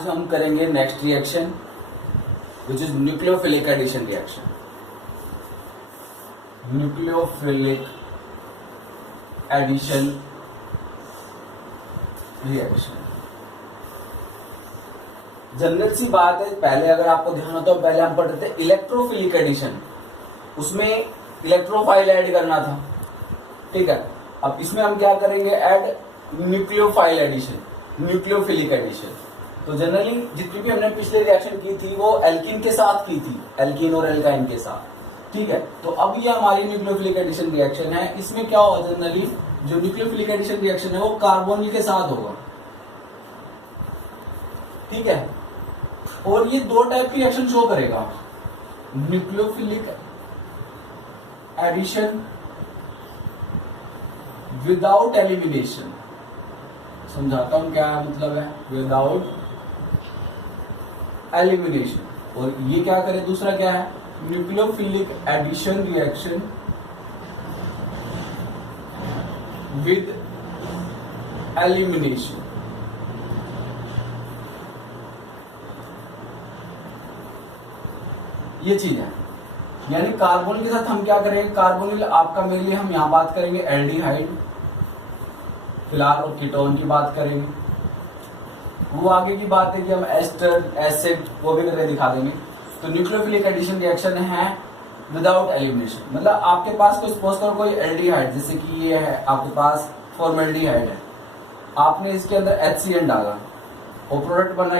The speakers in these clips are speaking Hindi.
आज हम करेंगे next reaction which is nucleophilic addition reaction. Nucleophilic addition reaction general सी बात है। पहले अगर आपको ध्यान हो तो पहले हम पढ़ते थे इलेक्ट्रोफिलिक एडिशन, उसमें इलेक्ट्रोफाइल ऐड करना था, ठीक है। अब इसमें हम क्या करेंगे, add nucleophile addition, nucleophilic addition. तो जनरली जितनी भी हमने पिछले रिएक्शन की थी वो एल्कीन के साथ की थी, एल्कीन और एल्काइन के साथ, ठीक है। तो अब ये हमारी न्यूक्लियोफिलिक एडिशन रिएक्शन है। इसमें क्या होगा, जनरली जो न्यूक्लियोफिलिक एडिशन रिएक्शन है वो कार्बोनिल के साथ होगा, ठीक है। और ये दो टाइप की रिएक्शन शो करेगा, न्यूक्लियोफिलिक एडिशन विदाउट एलिमिनेशन। समझाता हूं क्या मतलब है विदाउट एलिमिनेशन। और ये क्या करे, दूसरा क्या है, nucleophilic addition reaction with elimination. ये चीज है, यानी कार्बोनिल के साथ हम क्या करेंगे, कार्बोनिल आपका मेनली हम यहां बात करेंगे एल्डिहाइड फिलहाल, और कीटोन की बात करेंगे। वो आगे की बात है कि हम एस्टर एसिड वो भी करके दिखा देंगे। तो न्यूक्लियोफिलिक एडिशन रिएक्शन है विदाउट एलिमिनेशन, मतलब आपके पास कोई सपोज करो कोई एल्डिहाइड, जैसे कि ये है आपके पास फॉर्मेल्डिहाइड है, आपने इसके अंदर HCN डाला और प्रोडक्ट बना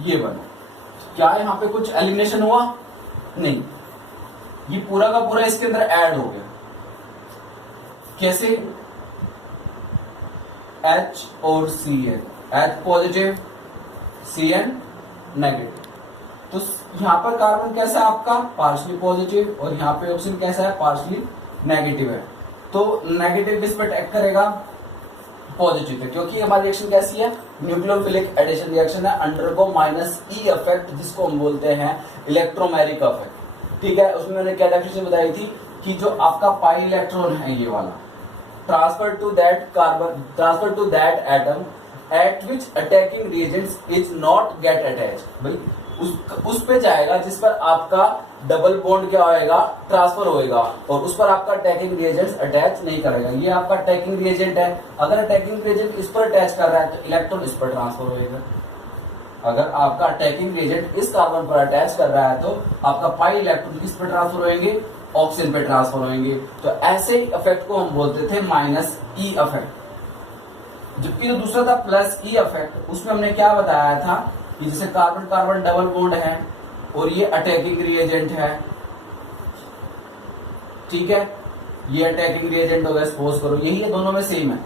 ये बना। क्या यहां पे कुछ एलिमिनेशन हुआ? नहीं, ये पूरा का पूरा इसके अंदर ऐड हो गया। कैसे? H और Cn, H positive Cn negative. तो यहां पर कार्बन कैसा है आपका, पार्शली पॉजिटिव, और यहां पे ऑक्सीजन कैसा है, पार्शली नेगेटिव है। तो नेगेटिव किस पर अटैक करेगा, पॉजिटिव है, क्योंकि हमारी रिएक्शन कैसी है, न्यूक्लियोफिलिक एडिशन रिएक्शन है, अंडरगो -E इफेक्ट, जिसको हम बोलते हैं इलेक्ट्रोमेरिक इफेक्ट, ठीक है। उसमें मैंने क्या डेफिनेशन बताई थी कि जो आपका पाई इलेक्ट्रॉन है ये वाला, transfer to that atom at which attacking reagents is not get attach, भाई उस पे जाएगा जिस पर आपका डबल बॉन्ड क्या होएगा, ट्रांसफर होएगा, और उस पर आपका अटैकिंग रिएजेंट्स अटैच नहीं करेगा। ये आपका अटैकिंग रिएजेंट है, अगर अटैकिंग रिएजेंट इस पर अटैच कर रहा है तो इलेक्ट्रॉन इस पर ट्रांसफर होएगा। अगर आपका अटैकिंग रिएजेंट इस कार्बन पर अटैच कर रहा है तो आपका पाई इलेक्ट्रॉन किस पर ट्रांसफर होंगे, ऑक्सीजन पे ट्रांसफर होंगे। तो ऐसे इफेक्ट को हम बोलते थे -E इफेक्ट। जबकि जो दूसरा था +E इफेक्ट, उसमें हमने क्या बताया था कि जैसे कार्बन कार्बन डबल बॉन्ड है और ये अटैकिंग रिएजेंट है, ठीक है, ये अटैकिंग रिएजेंट होगा, सपोज करो यही है, दोनों में सेम है।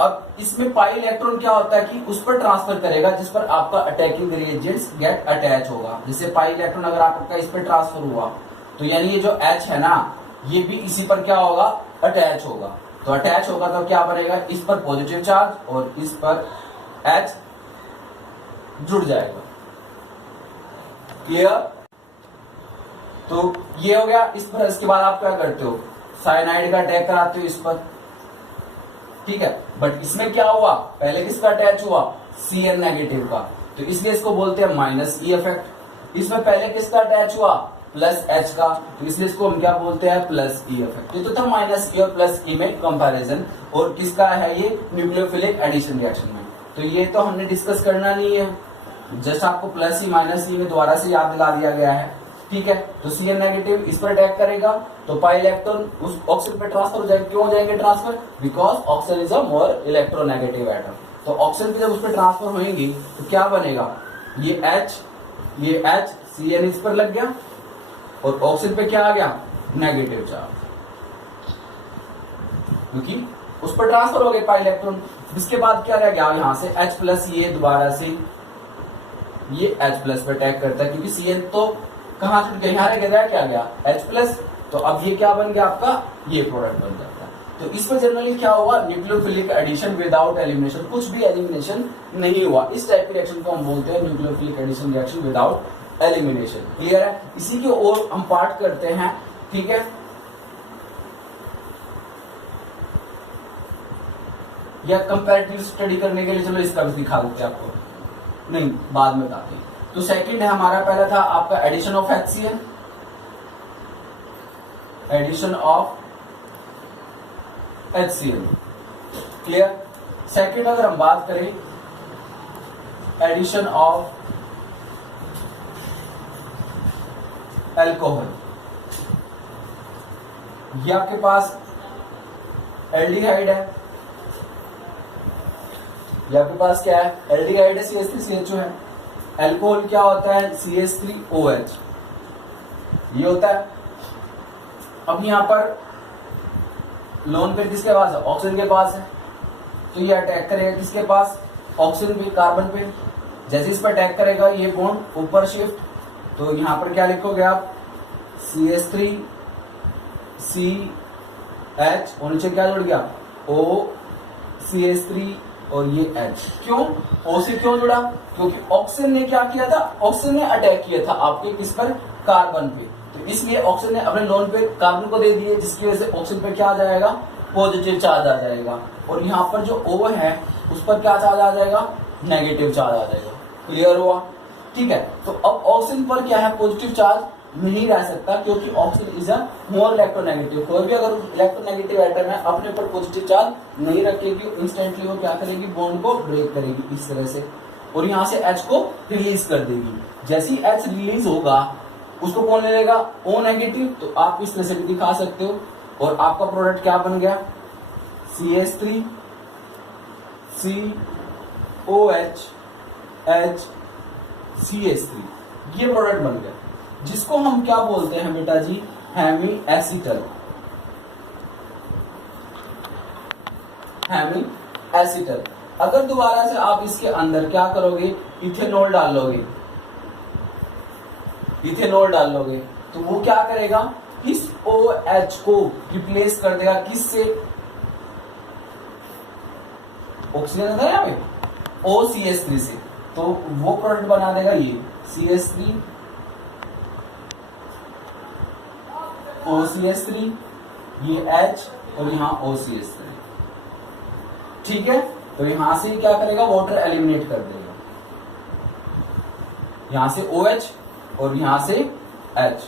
अब इसमें पाई इलेक्ट्रॉन क्या होता है कि उस पर ट्रांसफर करेगा जिस पर आपका अटैकिंग रिएजेंट्स गेट अटैच होगा। जैसे पाई इलेक्ट्रॉन अगर आपका इस पर ट्रांसफर हुआ तो यानी ये जो H है ना, ये भी इसी पर क्या होगा, अटैच होगा। तो अटैच होगा तो क्या बनेगा, इस पर पॉजिटिव चार्ज और इस पर H जुड़ जाएगा। क्लियर? तो ये हो गया इस पर। इसके बाद आप क्या करते हो, साइनाइड का अटैक कराते हो इस पर, ठीक है। बट इसमें क्या हुआ, पहले किसका अटैच हुआ, Cn नेगेटिव का, तो इसलिए इसको बोलते हैं -E इफेक्ट। इसमें पहले किसका अटैच हुआ, +H का, तो इसलिए इसको हम क्या बोलते हैं, +E इफेक्ट। ये तो था -E और +E में कंपैरिजन, और किसका है ये, न्यूक्लियोफिलिक एडिशन रिएक्शन में। तो ये तो हमने डिस्कस करना नहीं है, जस्ट आपको +E -E में दोबारा से याद दिला दिया गया है, ठीक है। तो Cn नेगेटिव इस पर अटैक करेगा तो पाई इलेक्ट्रॉन उस ऑक्सीजन पे ट्रांसफर हो जाएंगे। क्यों हो जाएंगे transfer, because oxygen is a more electronegative atom. तो ऑक्सीजन पे जब उस पर ट्रांसफर होंगी तो क्या बनेगा, ये H Cn इस पर लग गया और ऑक्सीजन पे क्या आ गया, नेगेटिव चार्ज, क्योंकि उस पर ट्रांसफर हो गए पाई इलेक्ट्रॉन। इसके बाद क्या रह गया, यहां से H+, ये दोबारा से ये H+ पे अटैक करता है, क्योंकि Cn तो कहां छूट गया, यहाँ रह गया, क्या गया, H+। तो अब ये क्या बन गया आपका, ये प्रोडक्ट बन जाता है। तो इस पर जनरली क्या हुआ, न्यूक्लियोफिलिक एडिशन विदाउट एलिमिनेशन, कुछ भी एलिमिनेशन नहीं हुआ। इस टाइप के रिएक्शन को हम बोलते हैं nucleophilic addition reaction without elimination. Clear है? इसी की ओर हम पार्ट करते हैं, ठीक है। या कंपैरेटिव स्टडी करने के लिए चलो इसका भी दिखा देते हैं आपको, नहीं बाद में बताते हैं। तो सेकंड है हमारा, पहला था आपका addition of HCl, addition of HCl, clear. Second अगर हम बात करें एडिशन ऑफ एल्कोहल, ये आपके पास एल्डिहाइड है, ये आपके पास क्या है, एल्डिहाइड है, CH3CHO है। एल्कोहल क्या होता है, CH3OH, ये होता है। अब यहां पर लोन पेयर किसके पास है, ऑक्सीजन के पास है, तो ये अटैक करेगा किसके पास, ऑक्सीजन पे, कार्बन पे। जैसे इस पर अटैक करेगा ये बॉन्ड ऊपर शिफ्ट, तो यहां पर क्या लिखोगे आप, CH3CH और नीचे क्या जुड़ गया, OCH3 और ये H। क्यों O से क्यों जुड़ा, क्योंकि ऑक्सीजन ने क्या किया था, ऑक्सीजन ने अटैक किया था आपके किस पर, कार्बन पे, तो इसलिए ऑक्सीजन ने अपने लोन पे कार्बन को दे दिए, जिसकी वजह से ऑक्सीजन पे क्या आ जाएगा, पॉजिटिव चार्ज आ जाएगा, और यहाँ पर जो O है उस पर क्या चार्ज आ जाएगा, नेगेटिव चार्ज आ जाएगा। क्लियर हुआ, ठीक है। तो अब ऑक्सीजन पर क्या है, पॉजिटिव चार्ज नहीं रह सकता, क्योंकि oxygen is a more electronegative. कोई भी अगर इलेक्ट्रोनेगेटिव एटम है अपने ऊपर पॉजिटिव चार्ज नहीं रखेगी, इंस्टेंटली वो क्या करेगी, बॉन्ड को ब्रेक करेगी इस तरह से, और यहाँ से H को रिलीज कर देगी। जैसे ही H रिलीज होगा उसको कौन ले लेगा, O नेगेटिव, तो आप इस तरह से भी दिखा सकते हो, और आपका प्रोडक्ट क्या बन गया, CH3 COH H CH3, ये प्रोडक्ट बन गया, जिसको हम क्या बोलते हैं बेटा जी, हेमी एसिटल, हेमी एसिटल। अगर दोबारा से आप इसके अंदर क्या करोगे, इथेनॉल डाल लोगे, इथेनॉल डाल लोगे, तो वो क्या करेगा, इस OH को रिप्लेस कर देगा किससे, ऑक्सीजन था यहाँ पे, OCH3 से, तो वो प्रोडक्ट बना देगा ये CH3 OCH3, ये H और यहाँ OCH3, ठीक है। तो यहां से क्या करेगा, वाटर एलिमिनेट कर देगा, यहां से OH और यहां से H,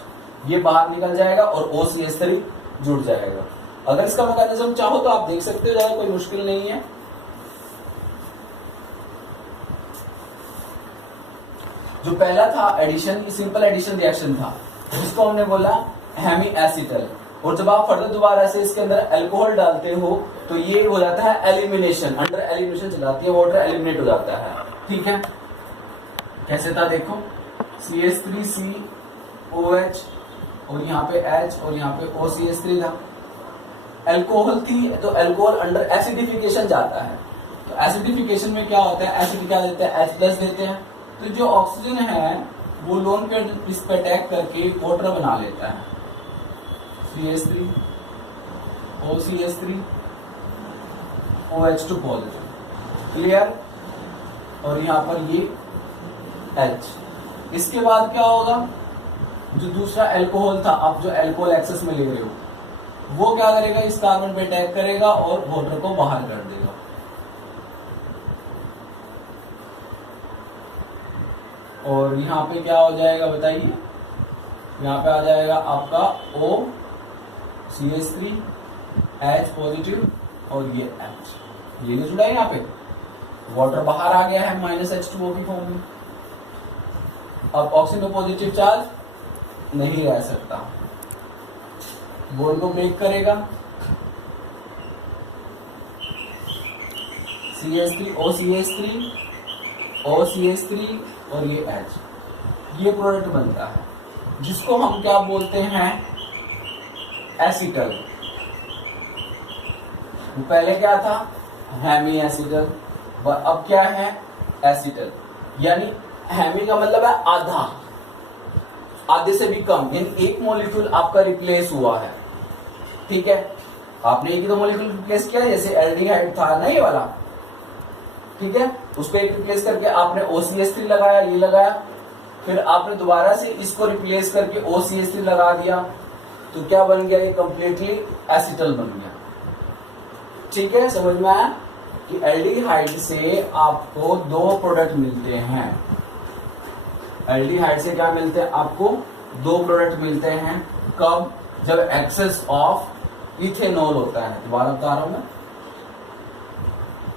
ये बाहर निकल जाएगा और OCH3 जुड़ जाएगा। अगर इसका मैकेनिज्म चाहो तो आप देख सकते हो, ज्यादा कोई मुश्किल नहीं है। जो पहला था एडिशन, सिंपल एडिशन रिएक्शन था, जिसको हमने बोला हेमी एसिटल, और जब आप फर्दर दोबारा से इसके अंदर अल्कोहल डालते हो तो ये हो जाता है एलिमिनेशन, अंडर एलिमिनेशन चलाती है, वाटर एलिमिनेट हो जाता है, ठीक है। कैसे था देखो, CH3COH और यहाँ पे H और यहाँ पे OCH3 था। अल्कोहल थी तो अल्कोहल अंडर एसिडिफिकेशन जाता है, तो एसिडिफिकेशन में क्या होता है, एसिड क्या देते हैं, H+ देते हैं, तो जो ऑक्सीजन है वो लोन पे इस पे अटैक करके वाटर बना लेता है, CH3 OCH3 OH2 positive, clear. और यहाँ पर ये H, इसके बाद क्या होगा, जो दूसरा अल्कोहल था, आप जो अल्कोहल एक्सेस में ले रहे हो, वो क्या करेगा, इस कार्बन पे अटैक करेगा और वाटर को बाहर कर देगा। और यहाँ पे क्या हो जाएगा बताइए, यहाँ पे आ जाएगा आपका OCH3 H पॉजिटिव और ये H, ये नहीं जुड़ा है, यहाँ पे वाटर बाहर आ गया है -H2O की फॉर्म में। अब ऑक्सीजन पॉजिटिव चार्ज नहीं रह सकता, बॉन्ड को ब्रेक करेगा, CH3 OCH3 OCH3 और ये H, ये प्रोडक्ट बनता है, जिसको हम क्या बोलते हैं, एसिटल। पहले क्या था, हेमी एसिटल, अब क्या है, एसिटल। यानी हेमी का मतलब है आधा, आधे से भी कम, यानी एक मॉलिक्यूल आपका रिप्लेस हुआ है, ठीक है। आपने एक ही तो मॉलिक्यूल रिप्लेस किया, जैसे एल्डिहाइड था ना ये वाला, ठीक है, उसको एक रिप्लेस करके आपने OCH3 लगाया, ये लगाया, फिर आपने दोबारा से इसको रिप्लेस करके OCH3 लगा दिया, तो क्या बन गया, ये कंप्लीटली एसिटल बन गया, ठीक है, समझ में आया। कि एल्डिहाइड से आपको दो प्रोडक्ट मिलते हैं। एल्डिहाइड से क्या मिलते हैं? आपको दो प्रोडक्ट मिलते हैं। कब? जब एक्सेस ऑफ इथेनॉल होता है। दोबारा बता रहा हूं मैं,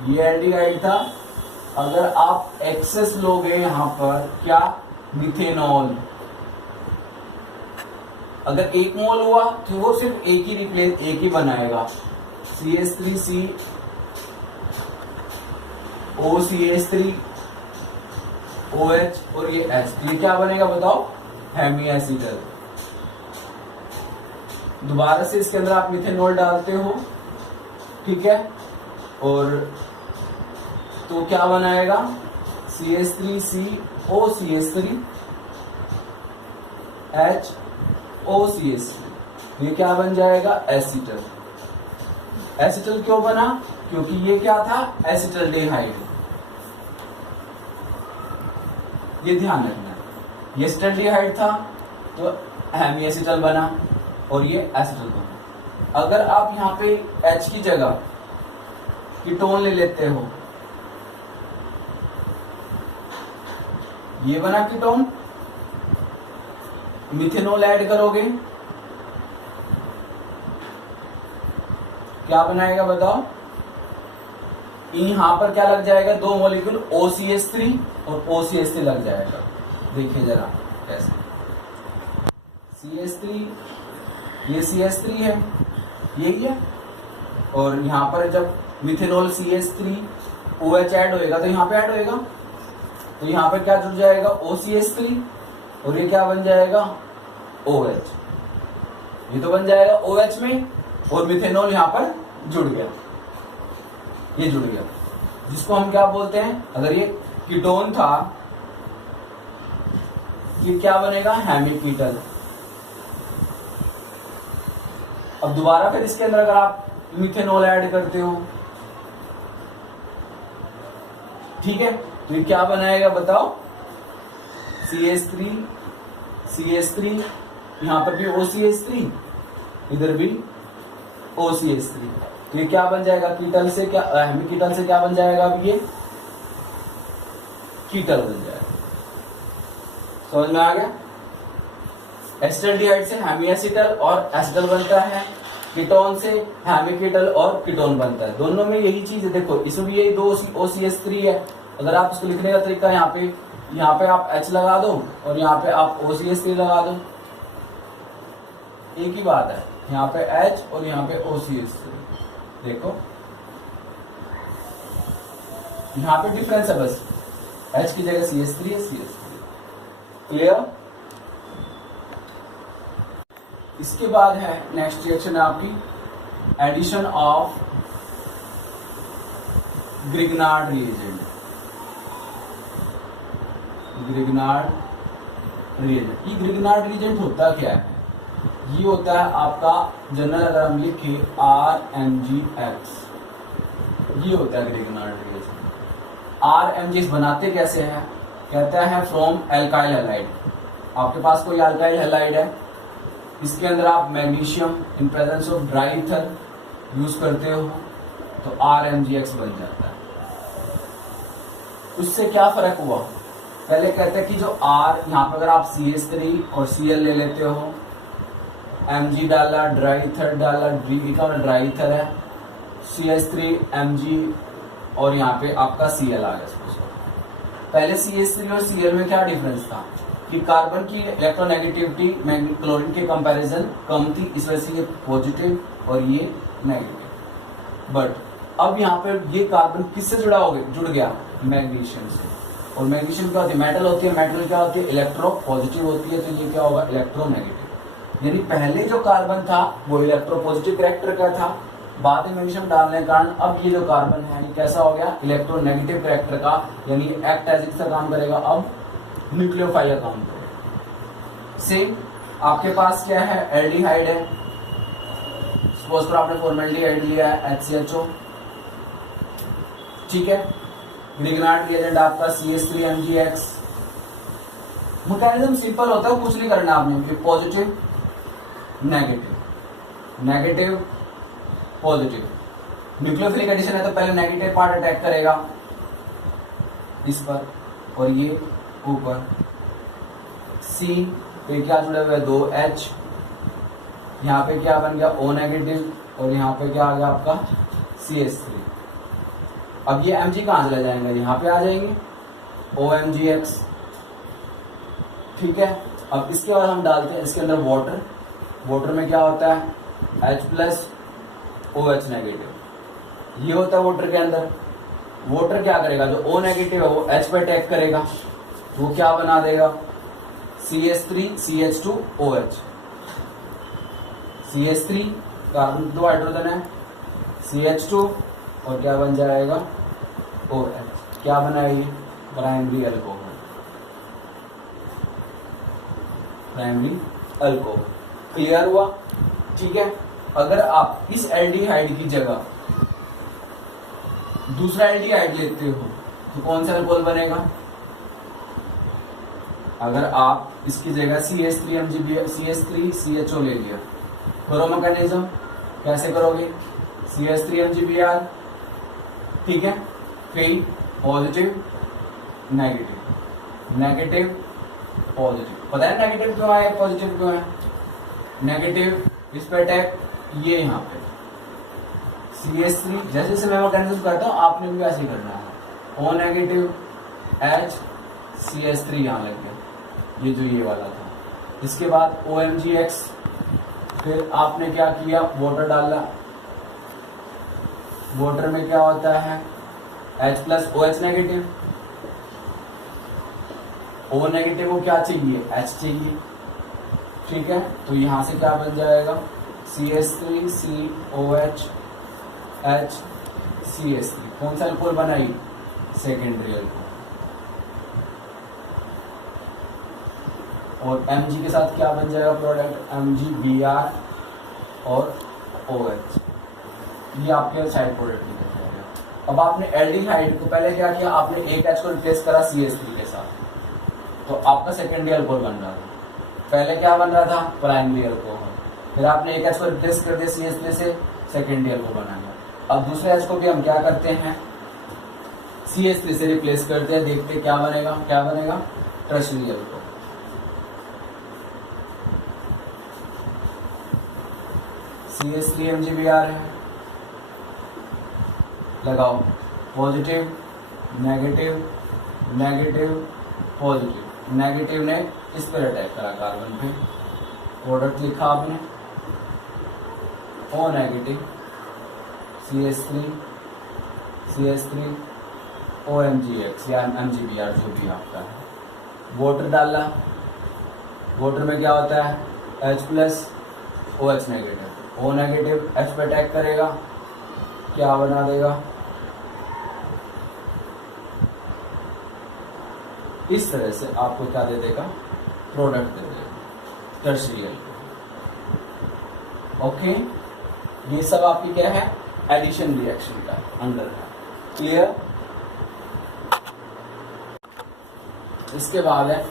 ये एल्डिहाइड था, अगर आप एक्सेस लोगे यहां पर क्या? मिथेनॉल। अगर 1 मोल हुआ तो वो सिर्फ एक ही बनाएगा, CH3C OCH3 OH और ये H। ये क्या बनेगा बताओ? Hemiacetal. दोबारा से इसके अंदर आप मिथेनॉल डालते हो, ठीक है, और तो क्या बनाएगा? CH3C OCH3 H OCH3। ये क्या बन जाएगा? एसिटल। एसिटल क्यों बना? क्योंकि ये क्या था? एसिटल्डेहाइड। ये ध्यान रखना, ये एसिटल्डेहाइड था तो हेमी एसिटल बना और ये एसिटल बना। अगर आप यहां पे H की जगह कीटोन ले लेते हो, ये बना कीटोन, मिथेनॉल ऐड करोगे, क्या बनाएगा बताओ? यहां पर क्या लग जाएगा? दो मॉलिक्यूल OCH3 और OCH3 लग जाएगा। देखिए जरा कैसे, CH3, ये CH3 है, यही है, और यहां पर जब मिथेनॉल CH3 OH ऐड होएगा तो यहां पे ऐड होएगा, तो यहां पर क्या जुड़ जाएगा? OCH3 और ये क्या बन जाएगा? OH। ये तो बन जाएगा OH में, और मिथेनॉल यहां पर जुड़ गया, ये जुड़ गया, जिसको हम क्या बोलते हैं? अगर ये कीटोन था, ये क्या बनेगा? हेमीकीटल। अब दोबारा फिर इसके अंदर अगर आप मिथेनॉल ऐड करते हो, ठीक है, तो ये क्या बनाएगा बताओ? CH3 यहां पर भी OCH3, इधर भी OCH3, तो ये क्या बन जाएगा? कीटल से क्या, हेमीकीटल से क्या बन जाएगा? अब ये कीटल बन जाएगा। समझ में आ गया? एसिटल्डिहाइड से हेमी एसिटल और एसिटल बनता है, कीटोन से हेमीकीटल और कीटोन बनता है। दोनों में यही चीज है। देखो इसमें भी यही दो OCH3 है। अगर आप इसको लिखने का तरीका यहाँ पे आप H लगा दो और यहाँ पे आप OCH3 लगा दो, एक ही बात है। यहाँ पे H और यहाँ पे OCH3, देखो यहाँ पे डिफरेंस है, बस H की जगह CH3 है, CH3। क्लियर? इसके बाद है नेक्स्ट रिएक्शन है आपकी addition of Grignard reagent. Grignard reagent, ये ग्रिग्नार्ड रिएजेंट होता क्या है? ये होता है आपका जनरल, अगर हम लिखे RMgX, ये होता है ग्रिग्नार्ड रिएजेंट। RMgX बनाते कैसे हैं? कहता है फ्रॉम एल्काइल हैलाइड। आपके पास कोई एल्काइल हैलाइड है, इसके अंदर आप magnesium in presence of dry ether use करते हो तो RMgX बन जाता है। उससे क्या फर्क हुआ? पहले कहते हैं कि जो R, यहाँ पर अगर आप CH3 और Cl ले लेते हो, Mg डाला, ड्राई ईथर डाला, ड्राई ईथर है, CH3 Mg और यहाँ पे आपका Cl आ गया। पहले CH3 और Cl में क्या डिफरेंस था कि कार्बन की इलेक्ट्रोनेगेटिविटी क्लोरीन के कंपैरिजन कम थी, इस वजह से ये पॉजिटिव और ये नेगेटिव। बट अब यहाँ पे ये कार्बन किससे जुड़ गया? मैग्नीशियम से। और मैग्नीशियम क्या होती है? मेटल होती है। मेटल क्या होती है? इलेक्ट्रो पॉजिटिव होती है, तो ये क्या होगा? इलेक्ट्रोनेगेटिव। यानी पहले जो कार्बन था वो इलेक्ट्रो पॉजिटिव कैरेक्टर का था, बाद में मैग्नीशियम डालने के कारण अब ये जो कार्बन है ये कैसा हो गया? इलेक्ट्रोनेगेटिव कैरेक्टर का, यानी एक्ट एसिड का काम करेगा, अब न्यूक्लियोफाइल का काम करेगा। सेम आपके पास क्या है? एल्डिहाइड है, सपोज करो आपने फॉर्मेल्डिहाइड लिया है HCHO, ठीक है। ग्रिग्नार्ड रिएजेंट आपका CH3MgX। मैकेनिज्म सिंपल होता है, कुछ नहीं करना आपने, positive negative, negative positive, nucleophilic addition है तो पहले नेगेटिव पार्ट अटैक करेगा इस पर, और ये ऊपर सी पे क्या जुड़े हुए 2H, यहाँ पे क्या बन गया O नेगेटिव, और यहाँ पे क्या आ गया आपका CH3। अब ये Mg कहाँ चले जाएंगे, यहाँ पे आ जाएंगे OMgX, ठीक है। अब इसके बाद हम डालते हैं इसके अंदर वाटर। वाटर में क्या होता है H+ OH नेगेटिव, ये होता है वाटर के अंदर। वाटर क्या करेगा, जो O नेगेटिव है वो H पे अटैक करेगा, वो क्या बना देगा CH3 CH2 OH। CH3 carbon 2 hydrogen है, CH2 और क्या बन जाएगा OH, क्या बनाएगी primary alcohol, primary alcohol. Clear हुआ, ठीक है। अगर आप इस एल्डिहाइड की जगह दूसरा एल्डिहाइड लेते हो तो कौन सा अल्कोहल बनेगा, अगर आप इसकी जगह CH3 CHO ले लिया, करो मैकेनिज्म कैसे करोगे, CH3 ठीक है, फिर पॉजिटिव नेगेटिव, नेगेटिव पॉजिटिव। पता है नेगेटिव क्यों आया पॉजिटिव क्यों है, नेगेटिव इस पे अटैक, ये यहाँ पे CH3, जैसे जैसे मैं मैकेनिज्म करता हूँ आपने भी ऐसे ही करना है, O नेगेटिव H CH3 यहाँ लग गया, ये जो ये वाला था। इसके बाद OMgX, फिर आपने क्या किया वाटर डाला, वाटर में क्या होता है H+ OH negative, O negative को क्या चाहिए H चाहिए, ठीक है। तो यहां से क्या बन जाएगा CH3 COH H CH3, कौन सा अल्कोहल बनाई सेकेंडरी अल्कोहल। और Mg के साथ क्या बन जाएगा प्रोडक्ट MgBr और OH, ये आपके साइड प्रोडक्ट निकल जाएगा। अब आपने एल्डिहाइड को पहले क्या किया, आपने एक H को रिप्लेस करा CH3 के साथ, तो आपका सेकेंडरी अल्कोहल बन रहा था। पहले क्या बन रहा था प्राइमरी अल्कोहल, फिर आपने एक H को रिप्लेस कर दिया CH3 से, सेकेंडरी अल्कोहल बना गया। अब दूसरे H को भी हम क्या करते हैं CH3 से रिप्लेस करते हैं, देखते हैं क्या बनेगा, क्या बनेगा टर्शियरी अल्कोहल। CH3MgBr है, लगाओ positive negative negative positive, negative ने इस पर अटैक करा कार्बन पे, प्रोडक्ट लिखा आपने O नेगेटिव CH3 OMgX या MgBr जो भी आपका है। वाटर डाला, वाटर में क्या होता है H+ OH negative, O negative H पे अटैक करेगा, क्या बना देगा इस तरह से, आपको क्या दे देगा प्रोडक्ट दे देगा टर्शियरी अल्कोहल। ओके, ये सब आपकी क्या है एडिशन रिएक्शन का अंडर है, क्लियर। इसके बाद है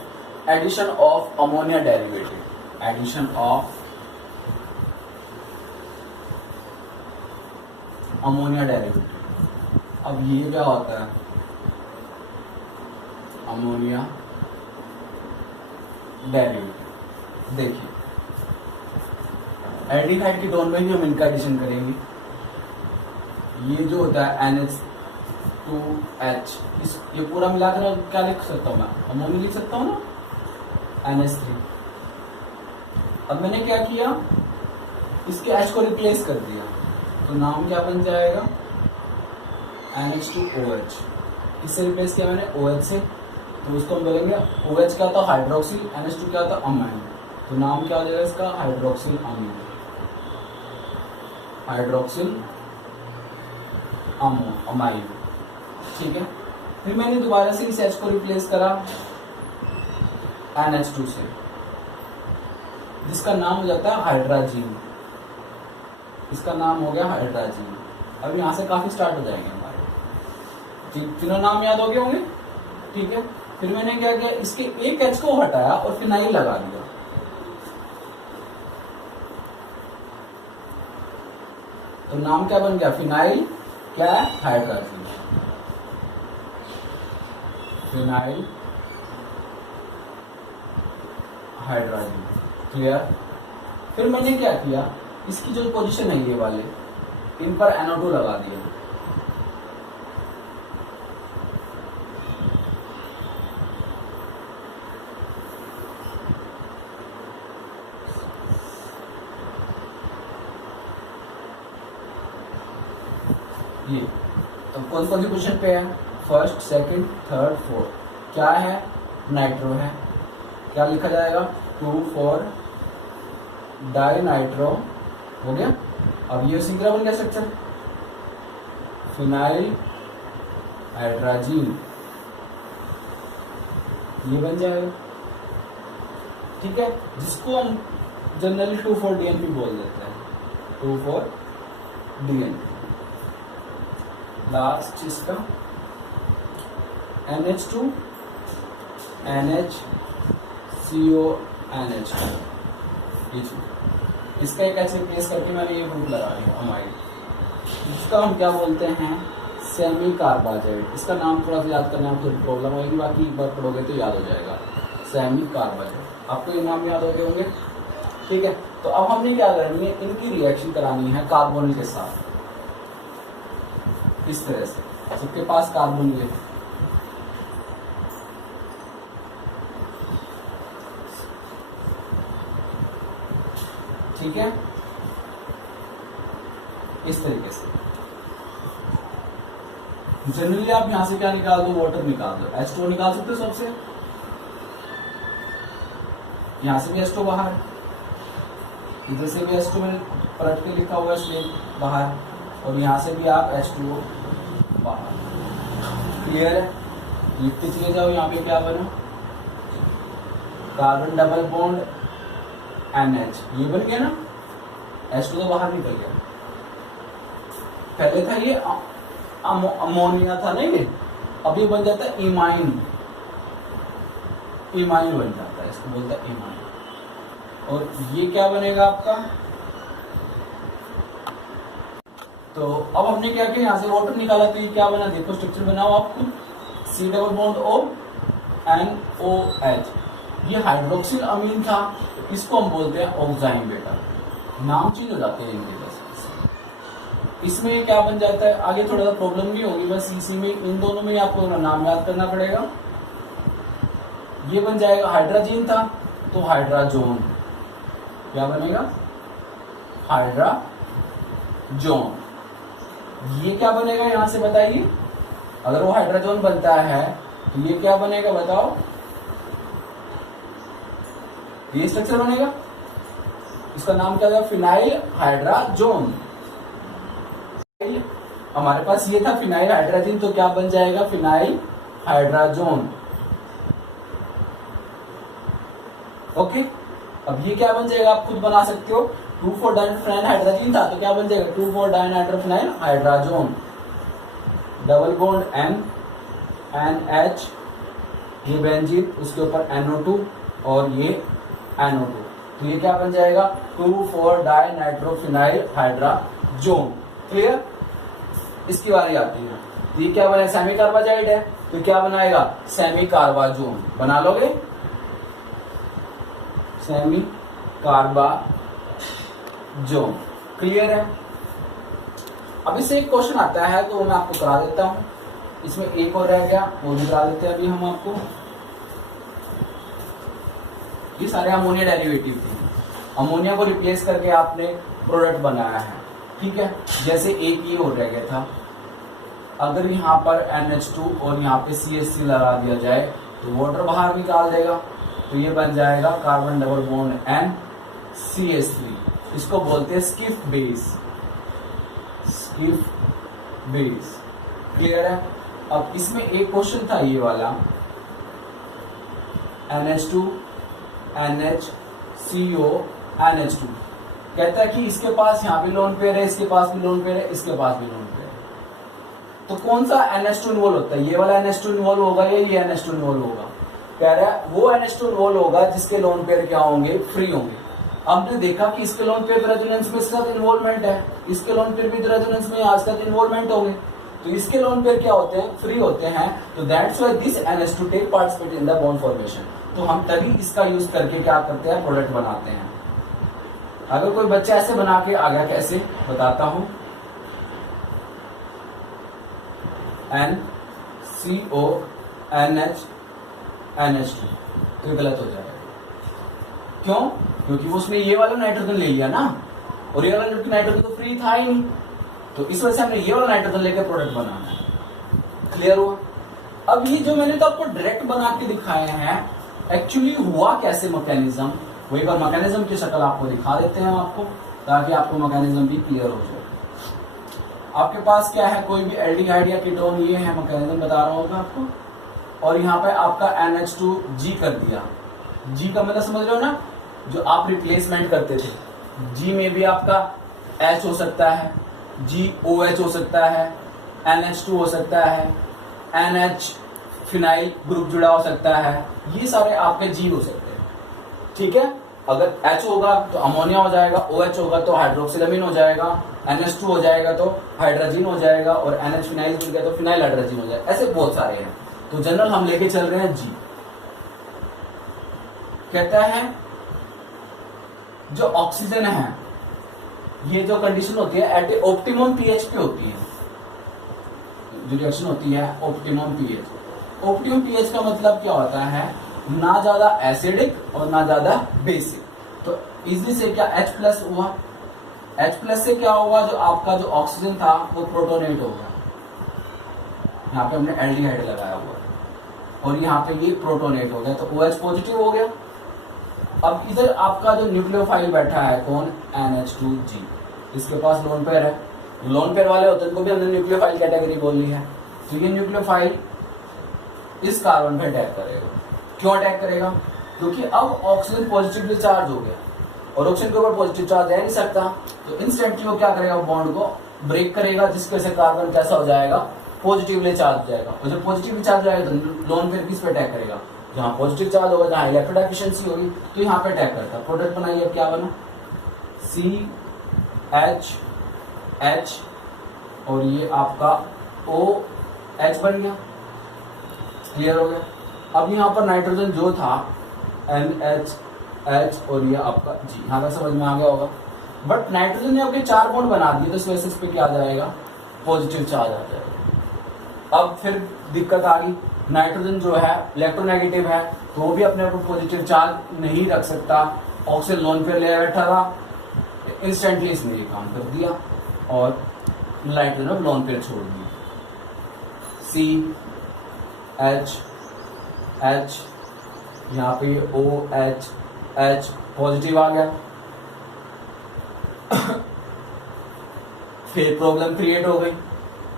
addition of ammonia derivative, addition of ammonia derivative. अब ये क्या होता है अमोनिया डेरिवेटिव, देखिए एल्डिहाइड की टोन में ही हम इनका एडिशन करेंगे। ये जो होता है NH2H, इस ये पूरा मिलाकर क्या लिख सकता हूँ मैं, अमोनिया लिख सकता हूँ ना NH3। अब मैंने क्या किया इसके H को रिप्लेस कर दिया, तो नाम क्या बन जाएगा NH2OH। किससे रिप्लेस किया मैंने OH से, तो उसको हम बोलेंगे OH क्या था हाइड्रोक्सिल, NH2 क्या था अमाइन, तो नाम क्या हो जाएगा इसका हाइड्रोक्सिल अमीन, हाइड्रोक्सिल अमाइन, ठीक है। फिर मैंने दोबारा से इस H को रिप्लेस करा NH2 से, जिसका नाम हो जाता है हाइड्राजीन, इसका नाम हो गया हाइड्राजीन। अब यहाँ से काफी स्टार्ट हो जाएंगे हमारे, ठीक, तीनों नाम याद हो गए होंगे, ठीक है। फिर मैंने क्या किया इसके एक H को हटाया और फिनाइल लगा दिया, तो नाम क्या बन गया फिनाइल क्या है, हाइड्रोजन, फिनाइल हाइड्रोजन। क्लियर। फिर मैंने क्या किया, इसकी जो पोजीशन है ये वाले, इन पर NO2 लगा दिया। ये तो कौन कौन सी पोजीशन पे है, फर्स्ट, सेकंड, थर्ड, फोर्थ। क्या है, नाइट्रो है। क्या लिखा जाएगा, 2,4 डाई नाइट्रो हो गया। अब ये सिंगल बन गया स्ट्रक्चर, फिनाइल हाइड्रोजन, ये बन जाएगा। ठीक है, जिसको हम जनरली 2,4-DNP बोल देते हैं, 2,4-DNP। लास्ट इसका NH2 NHCO NH2, इसका एक ऐसे केस करके मैंने ये ग्रुप लगा लिया अमाइड, इसका हम क्या बोलते हैं, सेमी कार्बाजाइड। इसका नाम थोड़ा सा याद करने में थोड़ी प्रॉब्लम होगी, बाकी एक बार पढ़ोगे तो याद हो जाएगा, सेमी कार्बाजाइड। आपको ये नाम याद हो गए होंगे। ठीक है, तो अब हमने क्या करनी है, इनकी रिएक्शन करानी है कार्बोनिल के साथ, इस तरह से सबके पास कार्बन है। ठीक है, इस तरीके से जनरली आप यहां से क्या निकाल दो, वाटर निकाल दो, H2 निकाल सकते हो सबसे, यहां से भी H2 बाहर, इधर से भी H2 में पलट के लिखा हुआ है बाहर, और यहां से भी आप H2 बाहर। क्लियर है, लिखते चले जाओ। यहाँ पे क्या बना, कार्बन डबल बॉन्ड NH, ये बन गया ना, H2 तो बाहर निकल गया। पहले था ये अमोनिया था नहीं, ये अब ये बन जाता है इमाइन, इमाइन बन जाता है, इसको बोलता है इमाइन। और ये क्या बनेगा आपका, तो अब हमने क्या किया, यहां से वाटर निकाला, तो ये क्या बना, देखो स्ट्रक्चर बनाओ आपको, C double bond O NOH, ये हाइड्रोक्सिल अमीन था, इसको हम बोलते हैं ऑक्साइन बेटा, नाम चेंज हो जाते हैं इनके बस। इसमें क्या बन जाता है, आगे थोड़ा सा प्रॉब्लम नहीं होगी, बस इसी में इन दोनों में आपको नाम याद करना पड़ेगा। ये बन जाएगा, हाइड्रोजन था तो हाइड्राजोन, क्या बनेगा, हाइड्राजोन। ये क्या बनेगा यहां से बताइए, अगर वो हाइड्रोजन बनता है तो ये क्या बनेगा बताओ, ये स्ट्रक्चर बनेगा, इसका नाम क्या था, फिनाइल हाइड्राजोन। हमारे पास ये था फिनाइल हाइड्रोजन, तो क्या बन जाएगा, फिनाइल हाइड्राजोन। ओके, अब ये क्या बन जाएगा, आप खुद बना सकते हो, 2,4-डाइनाइट्रोफिनाइल हाइड्रोजन था तो क्या बन जाएगा, 2,4-डाइनाइट्रोफिनाइल हाइड्राजोन, डबल बॉन्ड NH, ये बेंजीन, उसके ऊपर NO2 और ये NO2, तो ये क्या बन जाएगा, 2,4-डाइनाइट्रोफिनाइल हाइड्राजोन। क्लियर, इसकी बारी आती है, ये क्या बना, सेमी कार्बाजाइड है तो क्या बनाएगा, सेमी कार्बाजोन। बना लोगे, सेमी कार्बाजोन। क्लियर है। अब इससे एक क्वेश्चन आता है तो मैं आपको करा देता हूं, इसमें एक और रह गया, वो भी करा देते हैं अभी हम आपको। ये सारे अमोनिया डेरिवेटिव थे, अमोनिया को रिप्लेस करके आपने प्रोडक्ट बनाया है। ठीक है, जैसे एक ये और रह गया था, अगर यहाँ पर NH2 और यहाँ पे CH3 लगा दिया जाए तो वाटर बाहर निकाल देगा, तो ये बन जाएगा कार्बन डबल बॉन्ड NCH3, इसको बोलते हैं Schiff base, Schiff base. Clear है। अब इसमें एक क्वेश्चन था ये वाला, NH2 NHCO NH2, कहता है कि इसके पास यहाँ भी लोन पेयर है, इसके पास भी लोन पेयर है, इसके पास भी लोन पेयर है, तो कौन सा NH2 इन्वॉल्व होता है, ये वाला NH2 इन्वॉल्व होगा या ये NH2 इन्वॉल्व होगा। कह रहा है वो NH2 इन्वॉल्व होगा जिसके लोन पेयर क्या होंगे, फ्री होंगे। हमने देखा कि इसके लोन पेयर रेजोनेंस में इसके साथ इन्वॉल्वमेंट है, इसके लोन पेयर भी रेजोनेंस में आज तक इन्वॉल्वमेंट होंगे, तो इसके लोन पेयर क्या होते हैं, फ्री होते हैं। तो that's why this NH2 take participate in the bond formation. तो हम तभी इसका यूज करके क्या करते हैं, प्रोडक्ट बनाते हैं। अगर कोई बच्चा ऐसे बना के आ गया, कैसे बताता हूं, NCONH NH2, तो ये गलत हो जाएगा। क्यों? क्योंकि वो उसने ये वाला नाइट्रोजन ले लिया ना, और ये वाला नाइट्रोजन तो फ्री था ही नहीं, तो इस वजह से हमने ये वाला नाइट्रोजन लेकर प्रोडक्ट बनाना है। क्लियर हुआ? अब ये जो मैंने तो आपको डायरेक्ट बना के दिखाए हैं, एक्चुअली हुआ कैसे मैकेनिज्म, वो एक बार मैकेनिज्म की शक्ल आपको दिखा देते हैं आपको, ताकि आपको मैकेनिज्म भी क्लियर हो जाए। आपके पास क्या है, कोई भी एल्डिहाइड या कीटोन, ये है मैकेनिज्म बता रहा होगा आपको, और यहाँ पे आपका NH2G कर दिया। G का मतलब समझ रहे हो ना, जो आप रिप्लेसमेंट करते थे। G में भी आपका H हो सकता है, GOH हो सकता है, NH2 हो सकता है, NH फिनाइल ग्रुप जुड़ा हो सकता है, ये सारे आपके G हो सकते हैं। ठीक है, अगर H होगा तो अमोनिया हो जाएगा, OH होगा तो हाइड्रोक्सिलामीन हो जाएगा, NH2 हो जाएगा तो हाइड्रोजन हो जाएगा, और NH फिनाइल जुड़ गया तो फिनाइल हाइड्रोजन हो जाएगा। ऐसे बहुत सारे हैं, तो जनरल हम लेके चल रहे हैं G। कहता है जो ऑक्सीजन है, ये जो कंडीशन होती है एट ऑप्टिमम पीएच पे होती है, जो रिएक्शन होती है ऑप्टिमम पीएच। ऑप्टिमम पीएच का मतलब क्या होता है, ना ज्यादा एसिडिक और ना ज्यादा बेसिक। तो इजी से क्या H+ हुआ, H+ से क्या हुआ, जो आपका जो ऑक्सीजन था वो प्रोटोनेट हो गया, यहाँ पे हमने एल्डिहाइड लगाया हुआ, और यहाँ पे ये प्रोटोनेट हो गया, तो OH पॉजिटिव हो गया। अब इधर आपका जो न्यूक्लियोफाइल बैठा है कौन, NH2G, इसके पास लोन पेयर है। लोन पेयर वाले होते हैं, उनको भी हमने न्यूक्लियोफाइल कैटेगरी बोल ली है। तो ये न्यूक्लियोफाइल इस कार्बन पे अटैक करेगा। क्यों अटैक करेगा? क्योंकि अब ऑक्सीजन पॉजिटिवली चार्ज हो गया, और ऑक्सीजन के ऊपर पॉजिटिव चार्ज रह नहीं सकता, तो इंस्टेंटली वो क्या करेगा, बॉन्ड को ब्रेक करेगा, जिसके से कार्बन कैसा हो जाएगा, पॉजिटिवली चार्ज हो जाएगा। और जब पॉजिटिवली चार्ज हो जाएगा तो लोन पेयर किस पे अटैक करेगा, जहां पॉजिटिव चार्ज होगा, जहां इलेक्ट्रोड एफिशिएंसी होगी, तो यहाँ पे अटैक करता है। प्रोडक्ट बनाइए, अब क्या बना, CH और ये आपका OH बन गया। क्लियर हो गया? अब यहाँ पर नाइट्रोजन जो था NH और ये आपका G, यहाँ तक समझ में आ गया होगा। बट नाइट्रोजन ने अपने 4 बॉन्ड बना दिए, तो इस वजह से इस पे क्या आ जाएगा, पॉजिटिव चार्ज आ जाएगा। अब फिर दिक्कत आ गई, नाइट्रोजन जो है इलेक्ट्रोनेगेटिव है, तो वो भी अपने ऊपर पॉजिटिव चार्ज नहीं रख सकता। ऑक्सीजन लोन पेयर ले बैठा था, इंस्टेंटली इसने ये काम कर दिया और नाइट्रोजन लोन पेयर छोड़ दी। CH यहाँ पे OH पॉजिटिव आ गया। फिर प्रॉब्लम क्रिएट हो गई।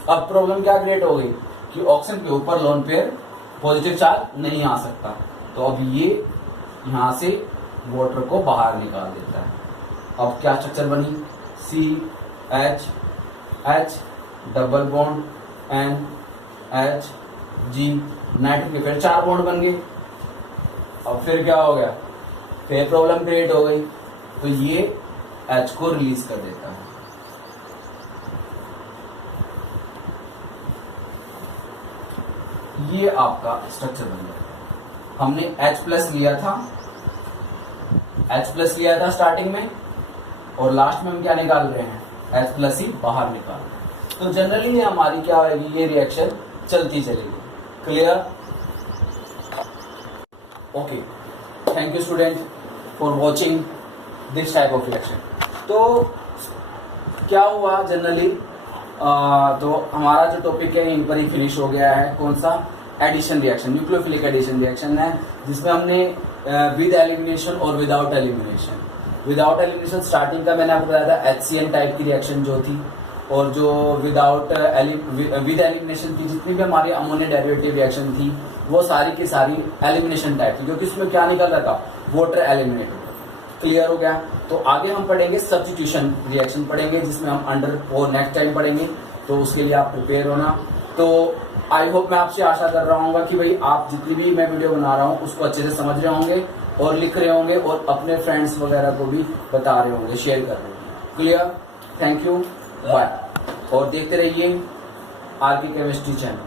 अब प्रॉब्लम क्या क्रिएट हो गई कि ऑक्सीजन के ऊपर लोन पेयर पॉजिटिव चार्ज नहीं आ सकता, तो अब ये यहां से वाटर को बाहर निकाल देता है। अब क्या स्ट्रक्चर बनी, CH double bond NH nitrogen के फिर 4 बॉन्ड बन गए। अब फिर क्या हो गया, फिर प्रॉब्लम क्रिएट हो गई, तो ये H को रिलीज कर देता है। ये आपका स्ट्रक्चर बन गया। हमने H+ लिया था स्टार्टिंग में, और लास्ट में हम क्या निकाल रहे हैं, H+ ही बाहर निकाल रहे हैं। तो जनरली ये हमारी क्या होगी, ये रिएक्शन चलती चलेगी। Clear? Okay, thank you student for watching this type of reaction. तो क्या हुआ जनरली, तो हमारा जो टॉपिक है यहीं पर ही फिनिश हो गया है। कौन सा, addition reaction, nucleophilic addition reaction है, जिसमें हमने विद एलिमिनेशन और without elimination. Without elimination starting का मैंने आपको बताया था HCN टाइप की रिएक्शन जो थी, और जो विद एलिमिनेशन की जितनी भी हमारी अमोनिया डेरिवेटिव रिएक्शन थी वो सारी की सारी एलिमिनेशन टाइप थी, क्योंकि उसमें क्या निकल रहा था, वाटर एलिमिनेट होता। क्लियर हो गया? तो आगे हम पढ़ेंगे सब्स्टिट्यूशन रिएक्शन पढ़ेंगे, जिसमें हम अंडर और नेक्स्ट टाइम पढ़ेंगे, तो उसके लिए आप प्रिपेयर होना। तो आई होप, मैं आपसे आशा कर रहा हूँ कि भाई आप जितनी भी मैं वीडियो बना रहा हूँ उसको अच्छे से समझ रहे होंगे, और लिख रहे होंगे और अपने फ्रेंड्स वगैरह को भी बता रहे होंगे, शेयर कर रहे होंगे। क्लियर? Thank you, bye. और देखते रहिए आर के केमिस्ट्री चैनल।